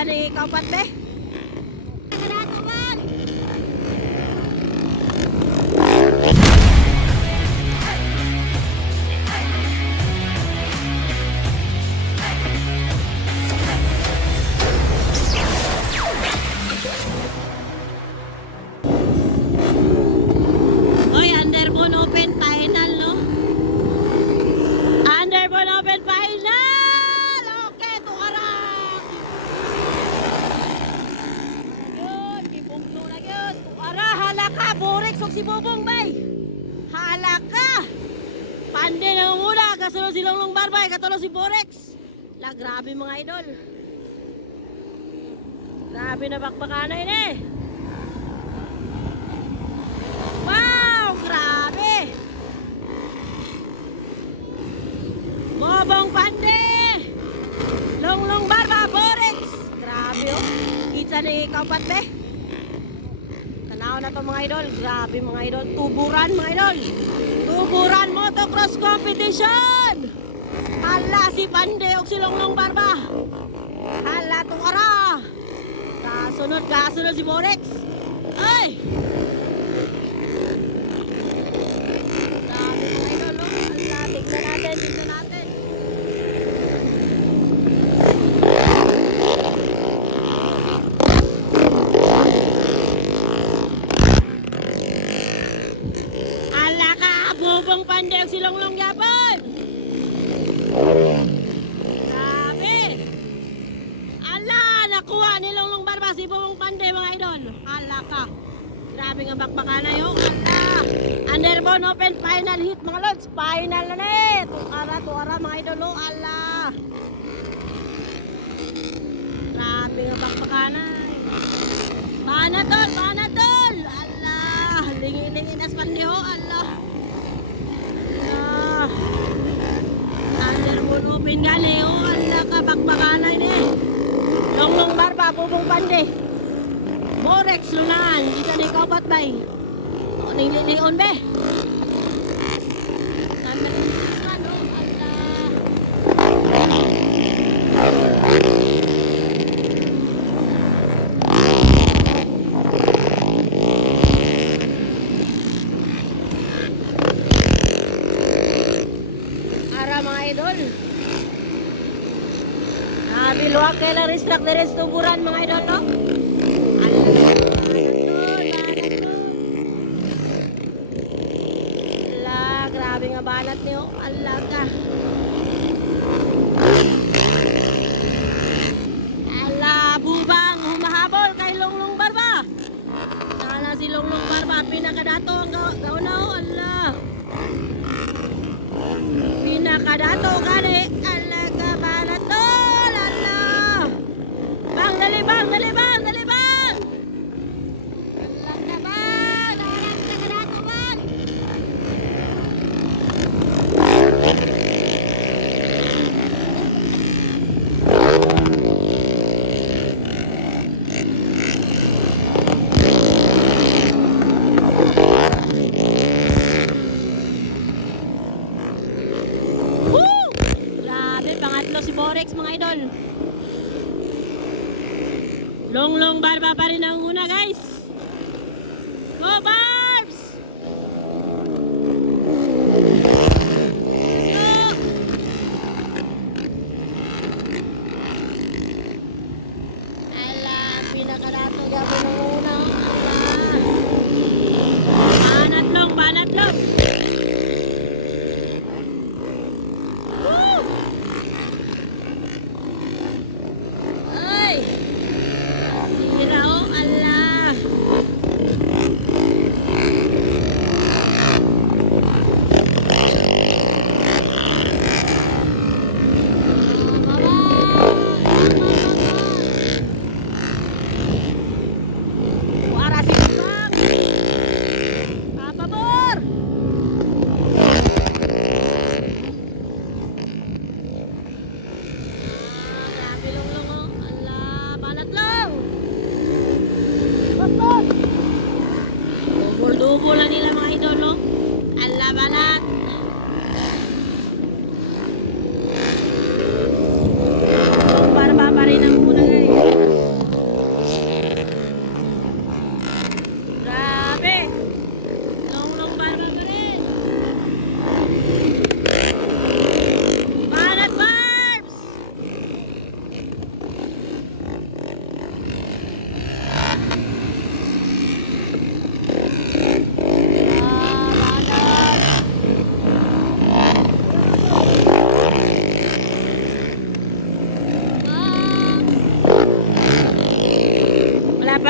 Kita ni kaupat be. Oy, underbone open final, no? Underbone open final! Okay, tukarang! Ayun, kibugno na yun. Tukara, halaka, Borex, huwag si Bobong, bay! Halaka! Pande na muna, kasunod si Longlong Barbay, katulong si Borex. La, grabe mga idol. Grabe na bakbakanay na eh. Wow, grabe. Bobong Pande. Longlong Barba, Borex. Grabe oh. Kita ni kaupat be. Tanaw na to mga idol. Grabe mga idol. Tuburan mga idol. Tuburan motocross competition. Hala si Pande o si Longlong Barba. Hala tukara. Kasunod si Borex. Ay! Grabe mga idol, no? Hala, tignan natin. Hala ka, Bobong Pande o si Longlong Yapon. Grabe. Hala, nakuha ni Longlong Barba si Bobong Pande mga idol. Hala ka. Grabe nga bakbakana yun. Hala. Underbone open final hit mga lods. Final na eh. Tuara mga idol. Hala. Grabe nga bakbakana. Banatol. Hala. Lingi-lingi nas pandeho. Hala. Hala. Underbone open gani. Hala ka bakbakana eh. Longlong Barba, Bobong Pande. Borex lunan, kita ni kaupat bay. O ning be. Tanda ano, ara mga idol. Biluwag kay la restrak deres tuburan mga idol no. Grabe nga banat niyo. Allah ka. Allah, bubang humahabol kay Longlong Barba. Sana si Longlong Barba pinakadato ang gauna oh. Allah. Pinakadato gani. Allah ka banat tol. Allah. Bang dali bang. Allah ka bang. Si Borex mga idol. Longlong Barba pa rin ang una guys. Go Barbs! Ala, pinakadato gabon ng una. Banatlong.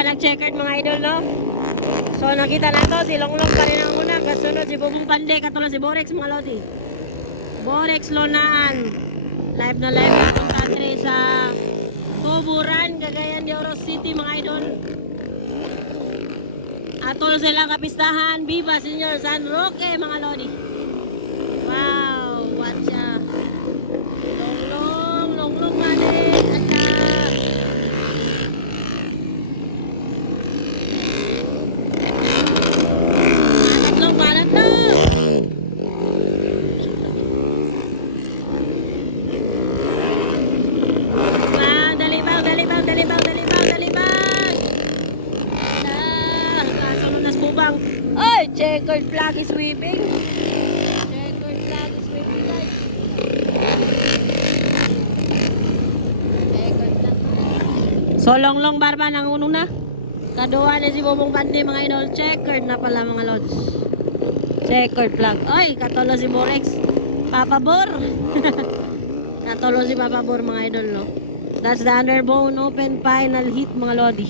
pa nag-checkered mga idol, no? So nakita na to, si Longlong pa rin ang una. Kasunod si Bubong Pande, katulad si Borex mga lodi. Borex Lonaan. Live na live akong country sa Tuburan, Cagayan de Oro City mga idol. Atol sila kapistahan, Viva Senior San Roque mga lodi. Wow, watch ya. Longlong balik. Attack. Banat na. Dalibang. Kasunod na bubang. Ay, checkered flag is sweeping. Checkered flag is sweeping, guys. Checkered flag. So, Longlong Barba nang unong na. Kaduwa na si Bubong Pande mga idol. Checkered na pala mga lods. Checkered flag. Ay, katolo si Borex. Papabor. Katolo si Papabor mga idol, no? That's the underbone open final hit mga lodi.